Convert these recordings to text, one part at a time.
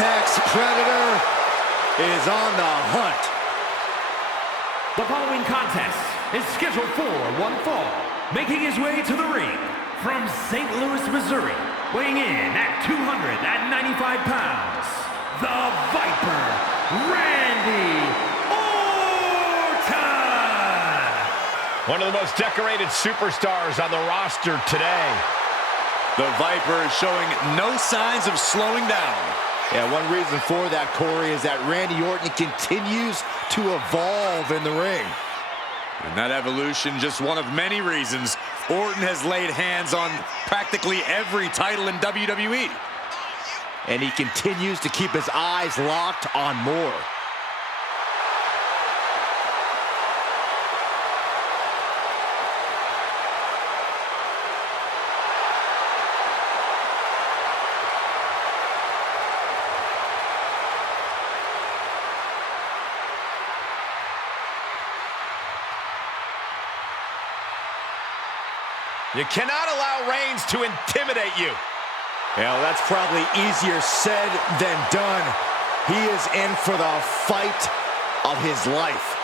Apex Predator is on the hunt. The following contest is scheduled for one fall. Making his way to the ring from St. Louis, Missouri, weighing in at 295 pounds, the Viper, Randy Orton! One of the most decorated superstars on the roster today. The Viper is showing no signs of slowing down. Yeah, one reason for that, Corey, is that Randy Orton continues to evolve in the ring. And that evolution, just one of many reasons Orton has laid hands on practically every title in WWE. And he continues to keep his eyes locked on more. You cannot allow Reigns to intimidate you. Yeah, well, that's probably easier said than done. He is in for the fight of his life.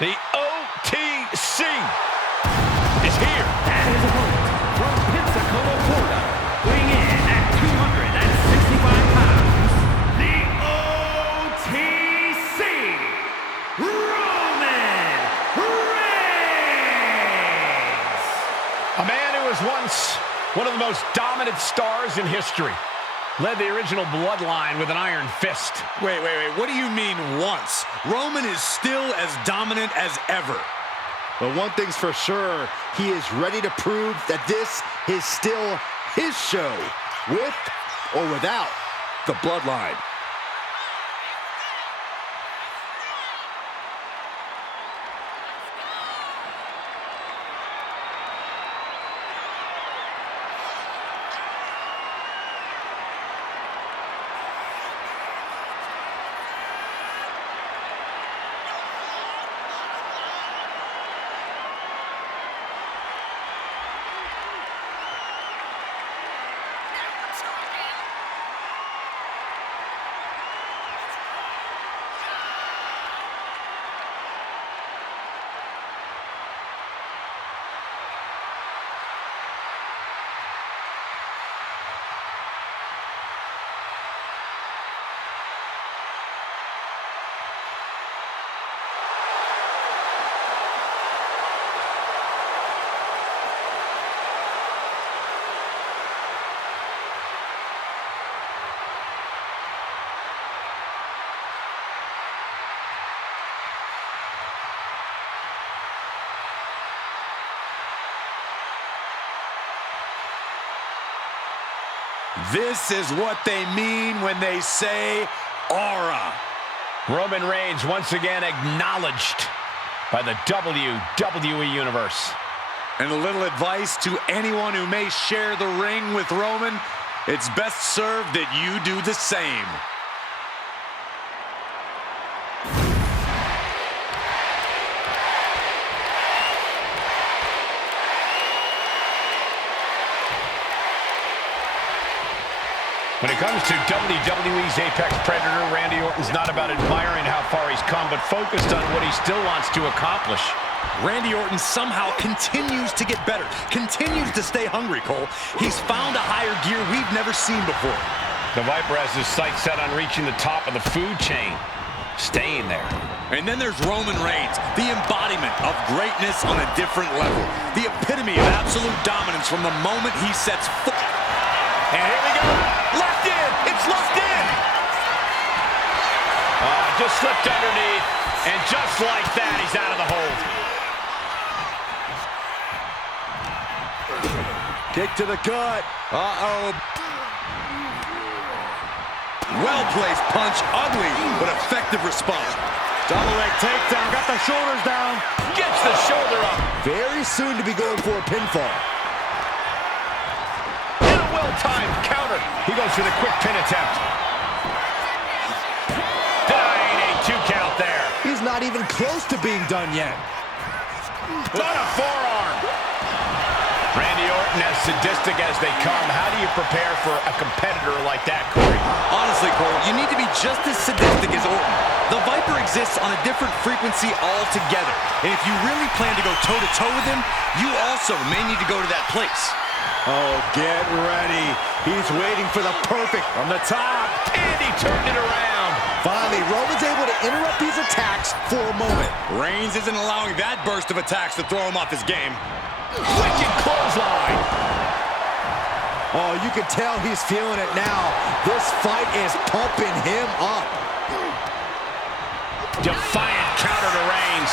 The OTC is here. And his opponent from Pensacola, Florida, weighing in at 265 pounds, the OTC, Roman Reigns! A man who was once one of the most dominant stars in history. Led the original bloodline with an iron fist. Wait. What do you mean once? Roman is still as dominant as ever. But one thing's for sure, he is ready to prove that this is still his show, with or without the bloodline. This is what they mean when they say aura. Roman Reigns once again acknowledged by the WWE Universe. And a little advice to anyone who may share the ring with Roman, it's best served that you do the same. When it comes to WWE's Apex Predator, Randy Orton's not about admiring how far he's come, but focused on what he still wants to accomplish. Randy Orton somehow continues to get better, continues to stay hungry, Cole. He's found a higher gear we've never seen before. The Viper has his sights set on reaching the top of the food chain. Staying there. And then there's Roman Reigns, the embodiment of greatness on a different level. The epitome of absolute dominance from the moment he sets foot. And here we go. Locked in. It's locked in. Just slipped underneath. And just like that, he's out of the hold. Kick to the gut. Uh-oh. Well-placed punch. Ugly, but effective response. Double leg takedown. Got the shoulders down. Gets the shoulder up. Very soon to be going for a pinfall. And a well-timed counter. He goes for the quick pin attempt. Denying a 2 count there. He's not even close to being done yet. On a forearm. Randy Orton, as sadistic as they come, how do you prepare for a competitor like that, Corey? Honestly, Cole, you need to be just as sadistic as Orton. The Viper exists on a different frequency altogether. And if you really plan to go toe-to-toe with him, you also may need to go to that place. Oh, get ready. He's waiting for the perfect from the top. And he turned it around. Finally, Roman's able to interrupt these attacks for a moment. Reigns isn't allowing that burst of attacks to throw him off his game. Wicked clothesline. Oh, you can tell he's feeling it now. This fight is pumping him up. Defiant counter to Reigns.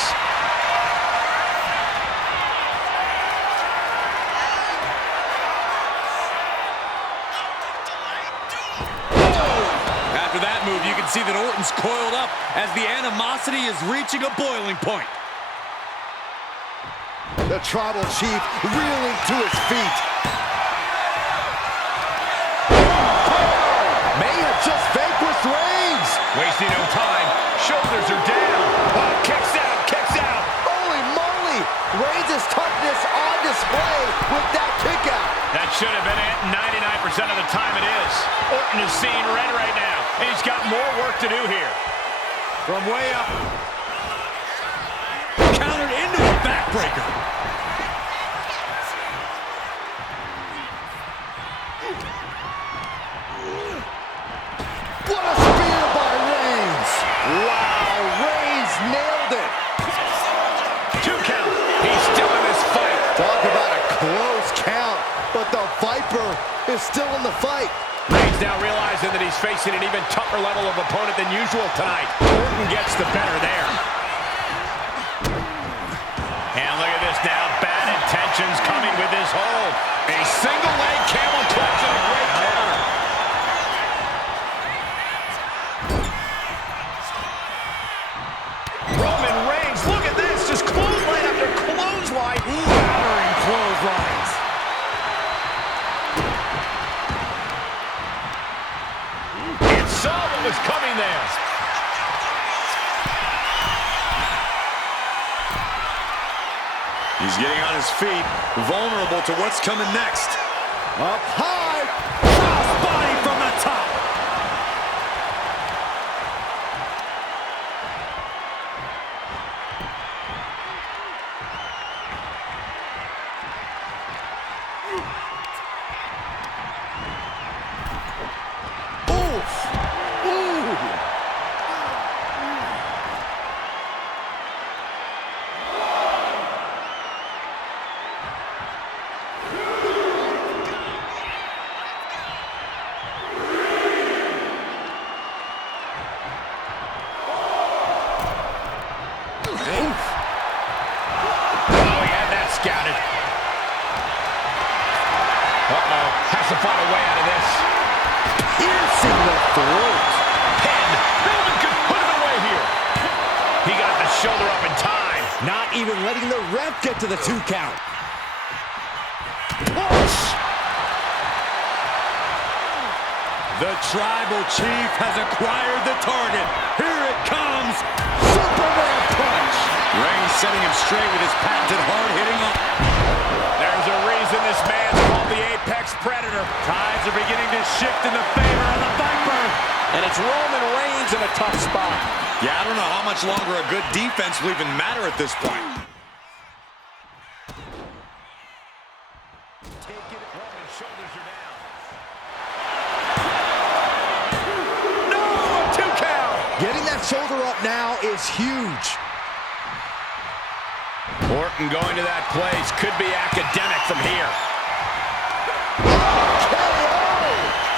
After that move, you can see that Orton's coiled up as the animosity is reaching a boiling point. The Tribal Chief reeling to his feet. May have just vanquished Reigns. Wasting no time. Shoulders are down. Oh, kicks out, kicks out. Holy moly! Reigns' toughness on display with that kick out. That should have been it. 99% of the time it is. Orton is seeing red right now, and he's got more work to do here. From way up. Countered into a backbreaker. What a spear by Reigns. Wow, Reigns nailed it. 2 count. He's still in this fight. Talk about a close count, but the Viper is still in the fight. Reigns now realizing that he's facing an even tougher level of opponent than usual tonight. Orton gets the better there. And look at this now. Bad intentions coming with this hold. A single leg camel clutch and a great counter. Roman Reigns, look at this. Just clothesline after clothesline. Battering clotheslines. It saw what was coming there. He's getting on his feet, vulnerable to what's coming next. Up high, crossbody from the top. Has to find a way out of this. Piercing the throat. Pin. Roman could put it away here. He got the shoulder up in time. Not even letting the ref get to the 2 count. Push. The Tribal Chief has acquired the target. Here it comes. Superman punch. Reigns setting him straight with his patented hard-hitting up. There's a reason this man's called the Apex Predator. Tides are beginning to shift in the favor of the Viper. And it's Roman Reigns in a tough spot. Yeah, I don't know how much longer a good defense will even matter at this point. Roman's shoulders are down. That shoulder up now is huge. Orton going to that place. Could be academic from here.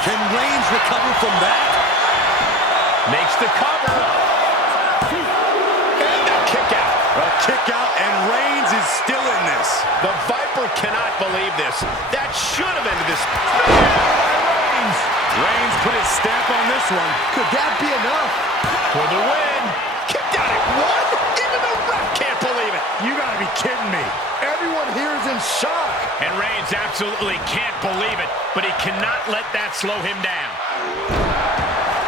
Can Reigns recover from that? Makes the cover. And a kick out. A kick out, and Reigns is still in this. The Viper cannot believe this. That should have ended this. Reigns. Reigns put his stamp on this one. Could that be enough? For the win. Kicked out at one. Even the ref can't believe it. You gotta be kidding me. Everyone here is in shock. And Reigns absolutely can't believe it, but he cannot let that slow him down.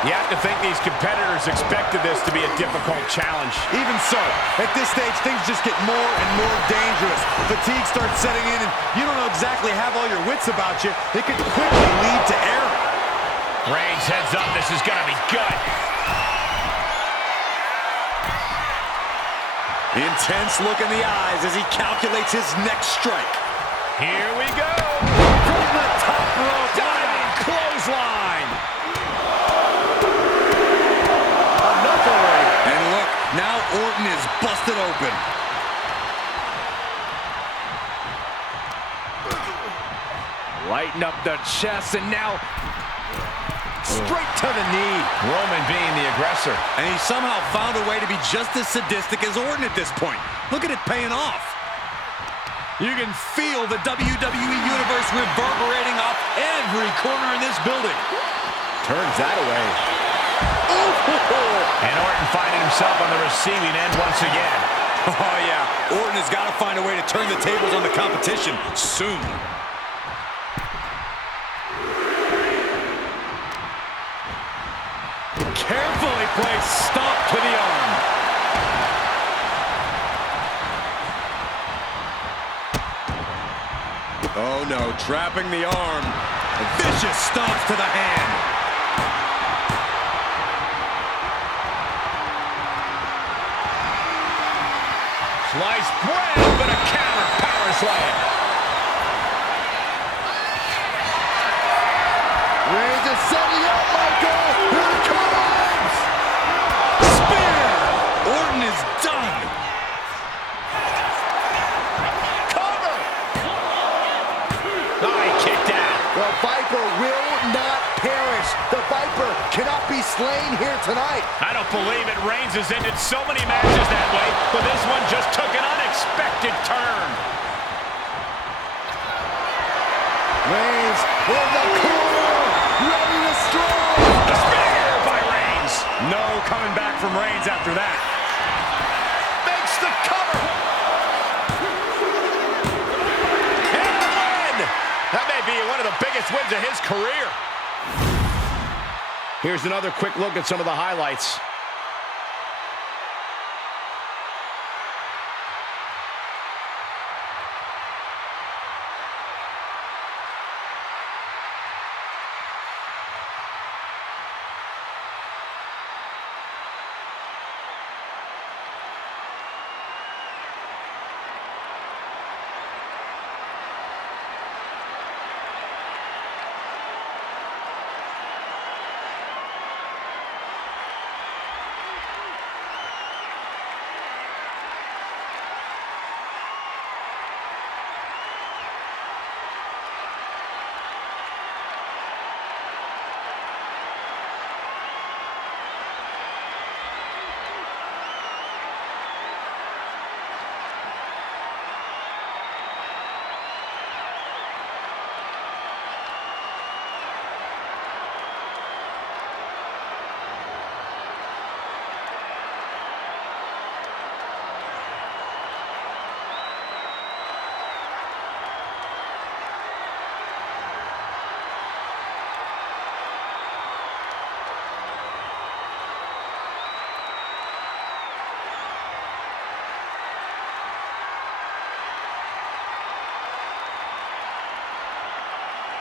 You have to think these competitors expected this to be a difficult challenge. Even so, at this stage, things just get more and more dangerous. Fatigue starts setting in, and you don't know exactly have all your wits about you. It could quickly lead to error. Reigns heads up. This is going to be good. Intense look in the eyes as he calculates his next strike. Here we go. From the top rope. Diving clothesline. Enough already. And look, now Orton is busted open. Lighten up the chest, and now straight to the knee. Roman being the aggressor. And he somehow found a way to be just as sadistic as Orton at this point. Look at it paying off. You can feel the WWE Universe reverberating off every corner in this building. Turns that away. Oh! And Orton finding himself on the receiving end once again. Oh, yeah. Orton has got to find a way to turn the tables on the competition soon. Carefully placed stomp to the arm. Oh, no. Trapping the arm. Vicious stomps to the hand. Sliced bread, but a counter power slam. Reigns is setting up, Michael. Here it comes. Spear. Orton is done. Cover. Oh, he kicked out. The Viper will not perish. The Viper cannot be slain here tonight. I don't believe it. Reigns has ended so many matches that way, but this one just took an unexpected turn. Reigns in the corner, ready to strike. A spear by Reigns. No coming back from Reigns after that. Makes the cover. And a win. That may be one of the biggest wins of his career. Here's another quick look at some of the highlights.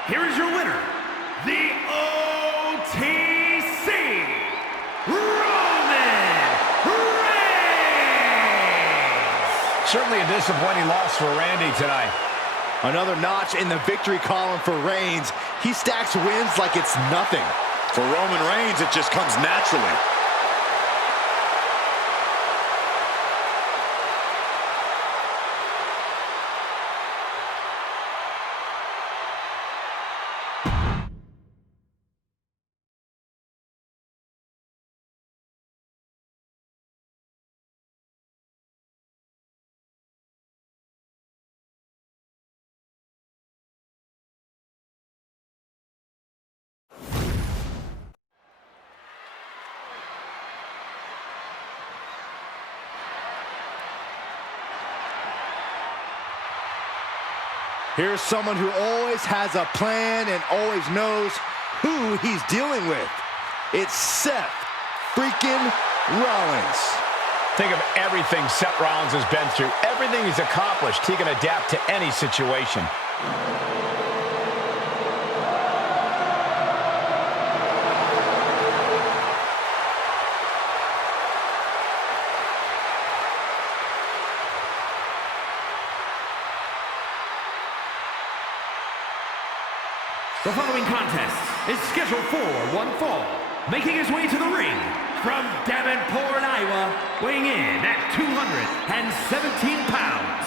Here is your winner, the OTC, Roman Reigns! Certainly a disappointing loss for Randy tonight. Another notch in the victory column for Reigns. He stacks wins like it's nothing. For Roman Reigns, it just comes naturally. Here's someone who always has a plan and always knows who he's dealing with. It's Seth freaking Rollins. Think of everything Seth Rollins has been through, everything he's accomplished. He can adapt to any situation. The following contest is scheduled for one fall. Making his way to the ring from Davenport, Iowa, weighing in at 217 pounds,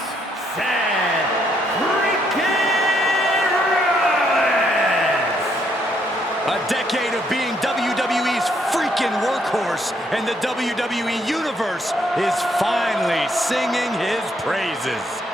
Seth freaking Rollins! A decade of being WWE's freaking workhorse, and the WWE Universe is finally singing his praises.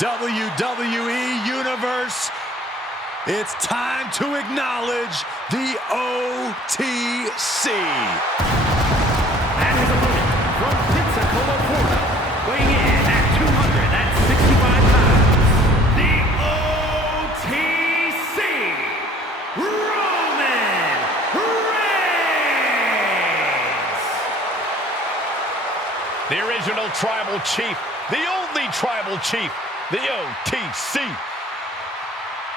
WWE Universe, it's time to acknowledge the OTC. And his opponent from Pensacola, Florida, weighing in at 265 pounds, the OTC, Roman Reigns! The original tribal chief, the only tribal chief, the OTC.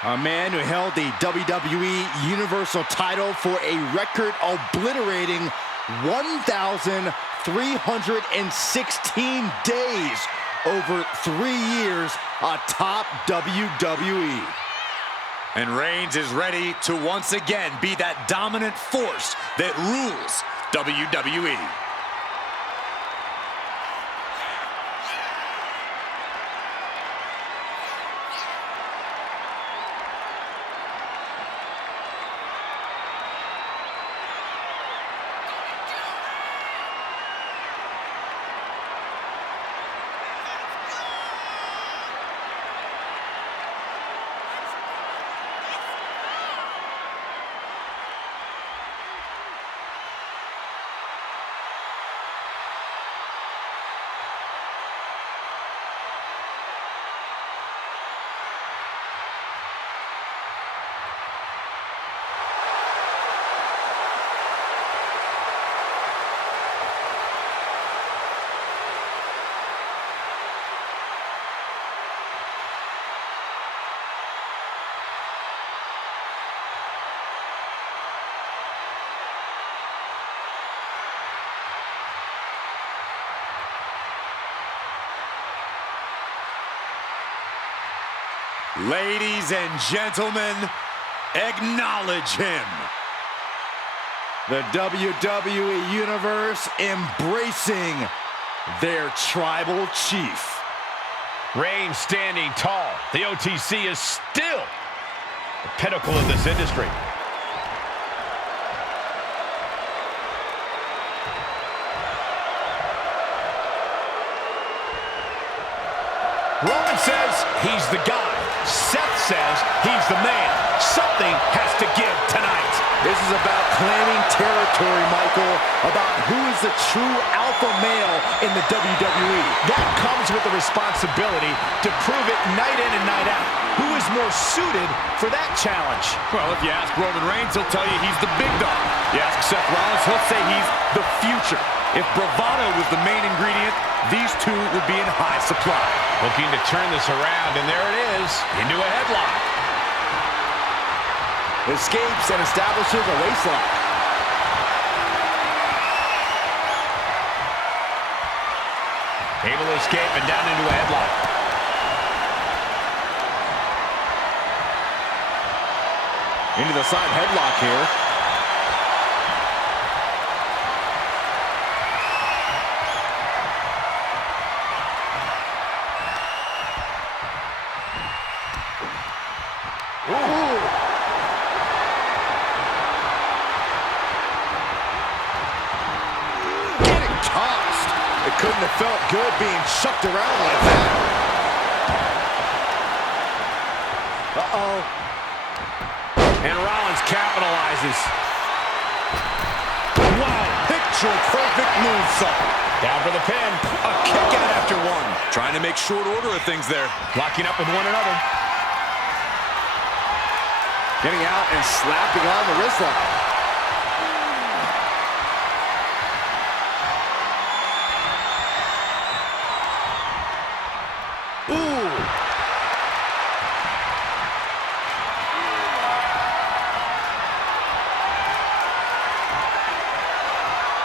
A man who held the WWE Universal title for a record-obliterating 1,316 days over 3 years atop WWE. And Reigns is ready to once again be that dominant force that rules WWE. Ladies and gentlemen, acknowledge him. The WWE Universe embracing their tribal chief. Reigns standing tall. The OTC is still the pinnacle of this industry. Roman says he's the guy. Seth says he's the man. Something has to give tonight. This is about claiming territory, Michael, about who is the true alpha male in the WWE. That comes with the responsibility to prove it night in and night out. Who is more suited for that challenge? Well, if you ask Roman Reigns, he'll tell you he's the big dog. You ask Seth Rollins, he'll say he's the future. If bravado was the main ingredient, these two would be in high supply. Looking to turn this around, and there it is, into a headlock. Escapes and establishes a waistlock. Able to escape and down into a headlock. Into the side headlock here. Couldn't have felt good being shucked around like that. Uh-oh. And Rollins capitalizes. Wow, picture-perfect moonsault. Down for the pin. A kick out after one. Trying to make short order of things there. Locking up with one another. Getting out and slapping on the wrist lock.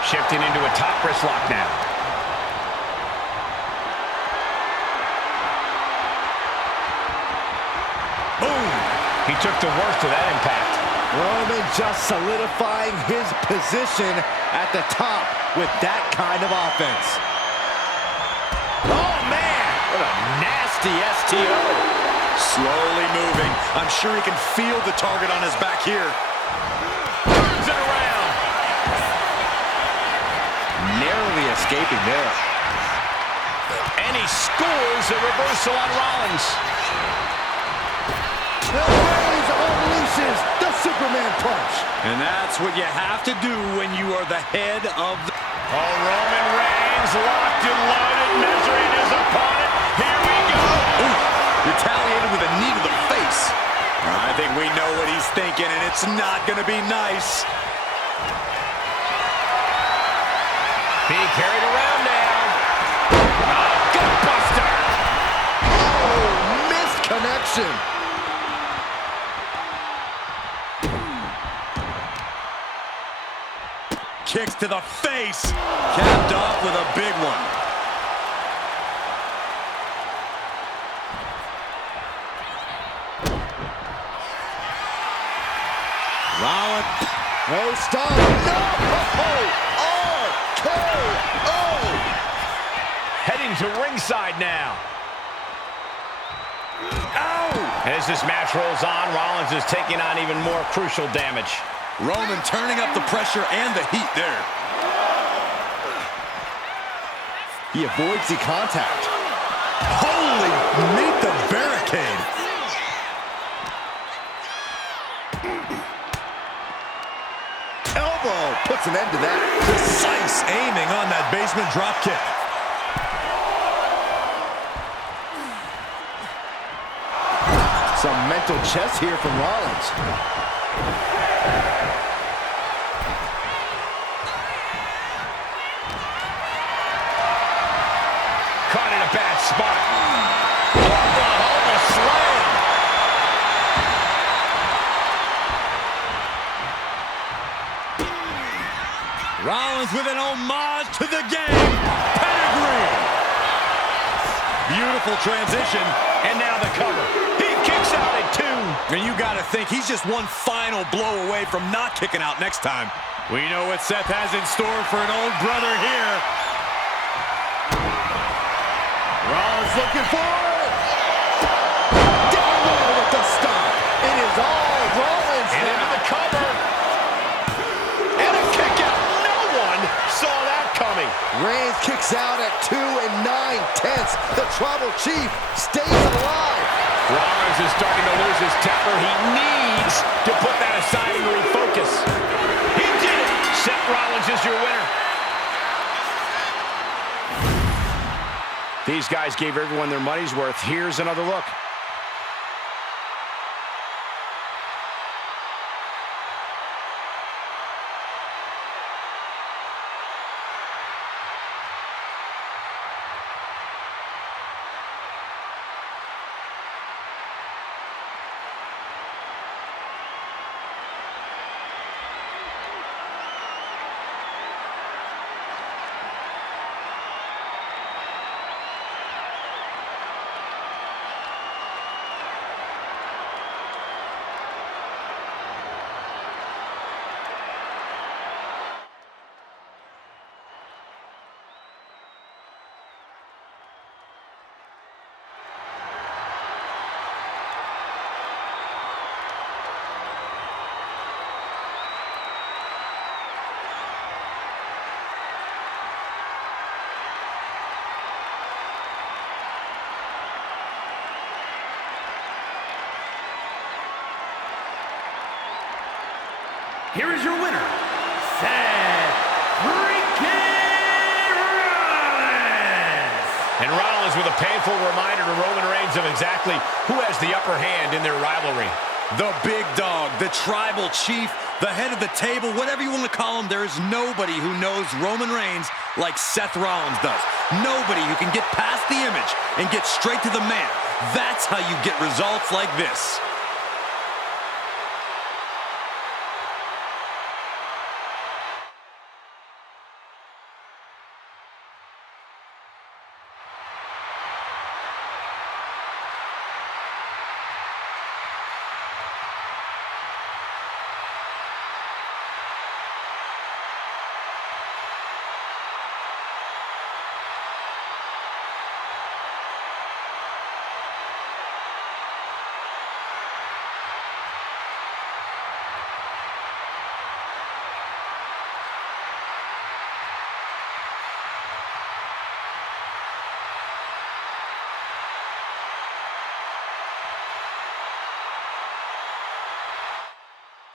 Shifting into a top wrist lock now. Boom! He took the worst of that impact. Roman just solidifying his position at the top with that kind of offense. Oh, man! What a nasty STO. Slowly moving. I'm sure he can feel the target on his back here. Turns it around. Narrowly escaping there. And he scores a reversal on Rollins. The Reigns unleashes the Superman punch. And that's what you have to do when you are the head of the... Oh, Roman Reigns locked and loaded, measuring his opponent. Here we go. Ooh, retaliated with a knee to the face. I think we know what he's thinking, and it's not going to be nice. Being carried around now. Gut buster. Oh, missed connection. Kicks to the face. Capped off with a big one. Rollins. No stop. No. RKO. Heading to ringside now. Ow. As this match rolls on, Rollins is taking on even more crucial damage. Roman turning up the pressure and the heat there. He avoids the contact. Holy, meet the barricade. Elbow puts an end to that. Precise aiming on that basement drop kick. Some mental chess here from Rollins. Caught in a bad spot. Oklahoma slam. Rollins with an homage to the game. Pedigree. Beautiful transition. And now the cover. He kicks out at 2. And you got to think he's just one final blow away from not kicking out next time. We know what Seth has in store for an old brother here. Rollins looking for it. Down low with the stop. It is all Rollins And now. into the cover. And a kick out. No one saw that coming. Reigns kicks out at 2 9/10. The Tribal Chief stays alive. Rollins is starting to lose his temper. He needs to put that aside and refocus. He did it! Seth Rollins is your winner. These guys gave everyone their money's worth. Here's another look. Here is your winner, Seth freaking Rollins! And Rollins with a painful reminder to Roman Reigns of exactly who has the upper hand in their rivalry. The big dog, the Tribal Chief, the head of the table, whatever you want to call him, there is nobody who knows Roman Reigns like Seth Rollins does. Nobody who can get past the image and get straight to the man. That's how you get results like this.